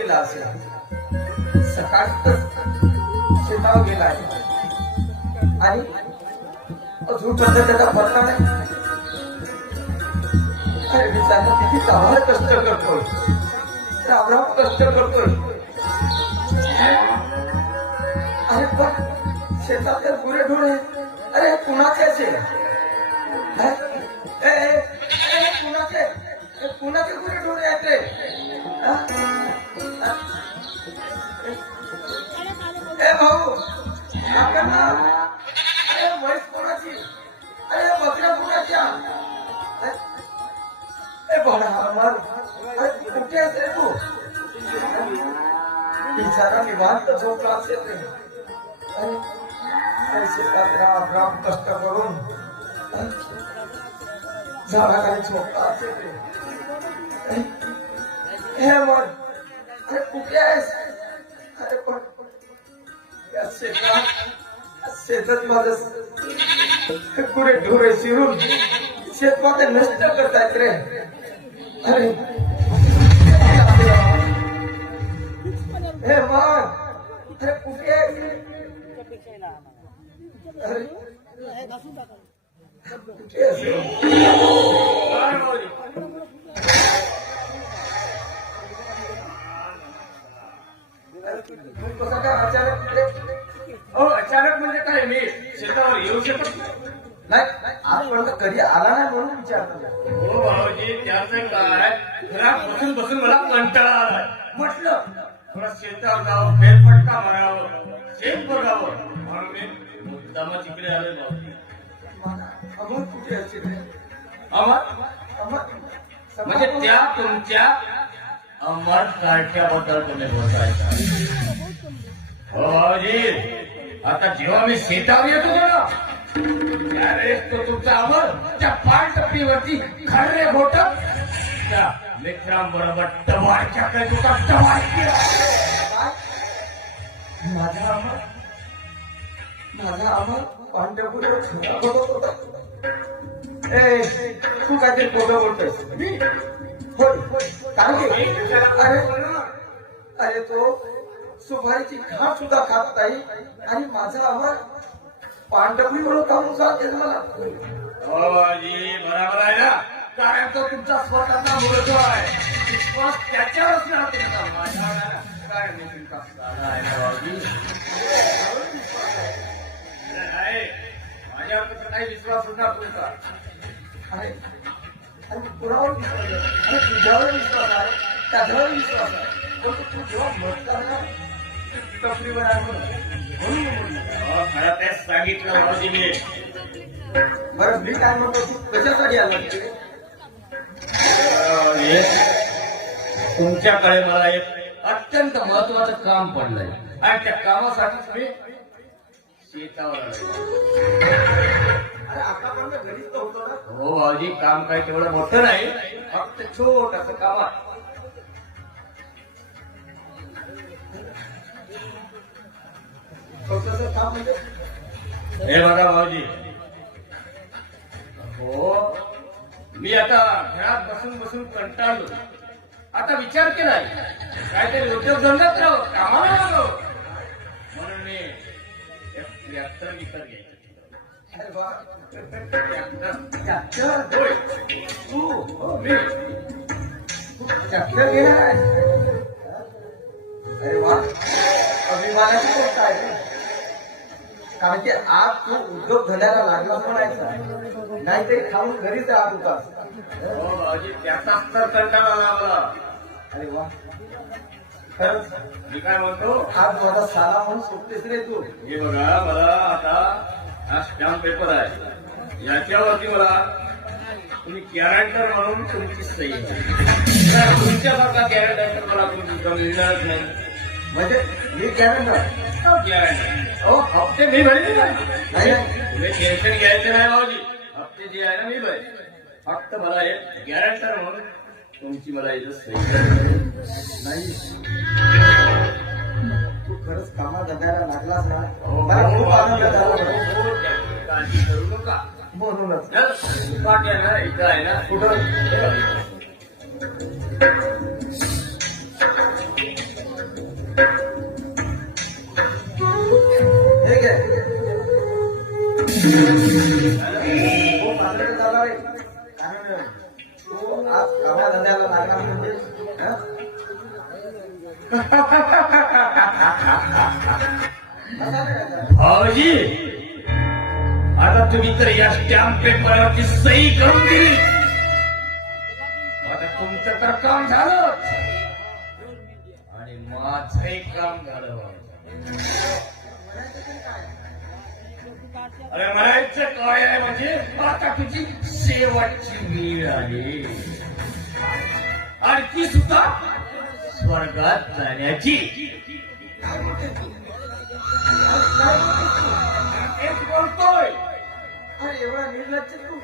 गेला असेल. सकाळीच शेतावर गेला आहे आणि अजून त्याचा पत्ता नाही. अरे बिचारा किती कामाला कष्ट करतोय, रामराम कष्ट करतोय. अरे पण शेतातले गुरे ढोरे अरे कुणाचे असेल? कुणाचे गुरे ढोरे आहेत रे? ए भाऊ आपण अरे म्हैस कोणाची? अरे बकऱ्या कोणाच्या? ए बडा अमर अरे कुठे असेल तू? बिचारा निवांत झोपला असेल रे. अरे शेतात राम राम कष्ट करून झाडाखाली झोपला असेल रे. हे अमर अरे कुठे आहेस? अरे पण शेतात माझं गुरे ढोरे शिरून शेत माझे नष्ट करतायत रे. अरे हे मग अरे कुठे आहे? अरे कुठे असेल? अचानक म्हणजे काय? मी शेतावर येऊ शकत नाही. आजपर्यंत कधी आला नाही म्हणून विचारतो. हो भाऊजी, त्याचं काय घरात बसून बसून मला कंटाळा आलाय. म्हटलं थोडा शेतावर जावं, फेरफटका मारावं, शेत बघावं म्हणून मी मुद्दामच इकडे आलोय भाऊजी. अमर कुठे असेल? अमर म्हणजे त्या तुमच्या अमर कार्ट्याबद्दल तुम्ही बोलतायचा. हो भाऊजी, आता जेव्हा मी शेतावर येत होतो ना त्यावेळेस तो तुमचा अमर त्या पानटपरीवरती खर्रे घोट त्या मित्रांबरोबर टवाळक्या करत होता. टवाळक्या माझा अमर पांढरपुऱ्यावर छोटा बघत होता. ए तू काहीतरी खोटं बोलतोयस. होय कारण की अरे तो सुपारीची घाट सुद्धा खात नाही आणि माझा अमर पांढरपुरीवर काढून सांगते मला. हो भाऊजी, बरोबर आहे ना, कारण तो तुमचा स्वतःचा मुलगा आहे. विश्वास त्याच्यावरच राहते ना माझ्यावर आहे ना. काय मी तुमचा दादा आहे ना भाऊजी. नाही, माझ्यावर तसं काही विश्वास होता तुमचा. अरे आणि कुणावर विश्वास आहे? अरे तुझ्यावर विश्वास आहे, त्याच्यावर विश्वास आहे. पण तू जेव्हा म्हटला टपरीवर आहे म्हणून हो, खरं तेच सांगितलं भाऊजी मी. बरं मी काय म्हणतो, तू कशासाठी आला? तुमच्याकडे मला एक अत्यंत महत्वाचं काम पडलंय आणि त्या कामासाठी मी शेतावर आलोय. अरे आतापर्यंत घरीच तर होतो ना. हो भाऊजी, काम काही तेवढं मोठं नाही, फक्त छोटंसं काम आहे. छोटंसं काम म्हणजे हे बघा भाऊजी, हो मी आता घरात बसून बसून कंटाळलो. आता विचार केलाय काहीतरी उद्योगधंद्यात राहावं, कामाला लागावं म्हणून मी एक ट्रॅक्टर विकत घ्यायचं. अरे वा, ट्रॅक्टर होय, तू हो मी. ट्रॅक्टर घेणार आहे? अरे वा, अभिमानाची गोष्ट आहे. कारण की आज तू उद्योग धंद्याला लागला म्हणायचा, नाहीतरी खाऊन घरीच राहत होतास. हो भाऊजी, त्याचाच तर कंटाळा लागला. अरे वा, खरंच मी काय म्हणतो, आज माझा साला म्हणून सुटतेस रे तू. हे बघा, मला आता हा स्टॅम्प पेपर आहे, याच्यावरती मला तुम्ही गॅरंटर म्हणून तुमची सही आहे. तुमच्यासारखा गॅरंटर मला तुमची मिळणारच नाही. म्हणजे मी गॅरंटर? गॅरंटर अहो हप्ते मी भरले नाही. तुम्ही टेन्शन घ्यायचं नाही भाऊजी, हप्ते जे आहे ना मी भरेन. फक्त मला एक गॅरंटर म्हणून तुमची मला इथं सही नाही. तू खरंच कामात जगायला लागलास ना, हो, मला खूप आनंद झाला. हो, त्याची काळजी करू नका. म्हणूनच पाठ आहे ना, इथं आहे ना. कुठं हो पात्र झाला रे कारण तू आज कामा धंद्याला लागला म्हणजे हा? असा नाही का? भाऊजी आता तुम्ही तर या स्टॅम्प पेपरवरती सही करून दिली. आता तुमचं तर काम झालं आणि माझंही काम झालं. अरे म्हणायचं काय आहे म्हणजे आता तुझी शेवटची वेळ आली आणि ती सुद्धा स्वर्गात जाण्याची. तेच बोलतोय. अरे एवढा निर्लज्ज तू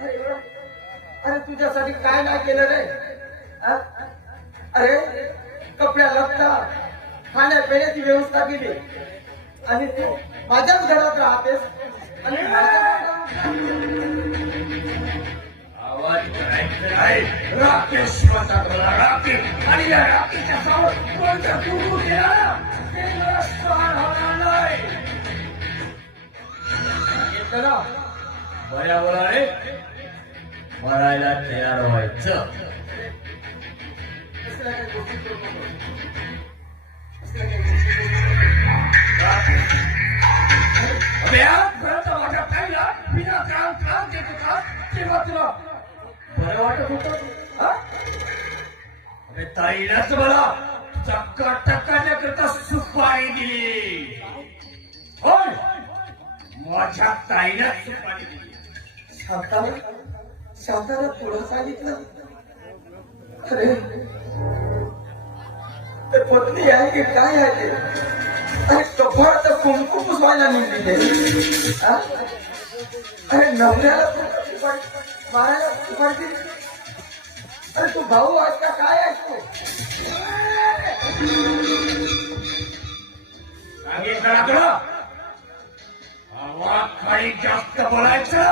अरे एवढा अरे तुझ्यासाठी काय नाही केलं रे हा? अरे कपड्या लत्ता खाण्यापिण्याची व्यवस्था केली आणि तू माझ्याच घरात राहतेस आणि आवाज करायचा नाही. राकेश म्हणतात मला राकेश आणि या राकेशच्या समोर कोणतं तू केला ते मला सहन होणार नाही. सांगितलं ना बऱ्या बोलाने मरायला तयार व्हायचं. दुसऱ्या काही गोष्टी करू नको. अबे आजपर्यंत माझ्या ताईला बिना काम देत होता तेव्हा तुला बरं वाटत होतं हा? अबे ताईलाच मला चक्का टक्काण्याकरता सुपारी दिली. होय माझ्या ताईला सुपारी दिली. शांताला पुढं सांगितलं अरे ते पत्नी आहे की काय आहे ते अरे कपाळाचं कुंकू पुसवायला निघली ते हा? अरे नवऱ्याला मारायला सुपारी दिली. अरे तू भाऊ आहेस का काय आहेस तू सांगितलं ना तुला आवाज खाली जास्त बोलायचं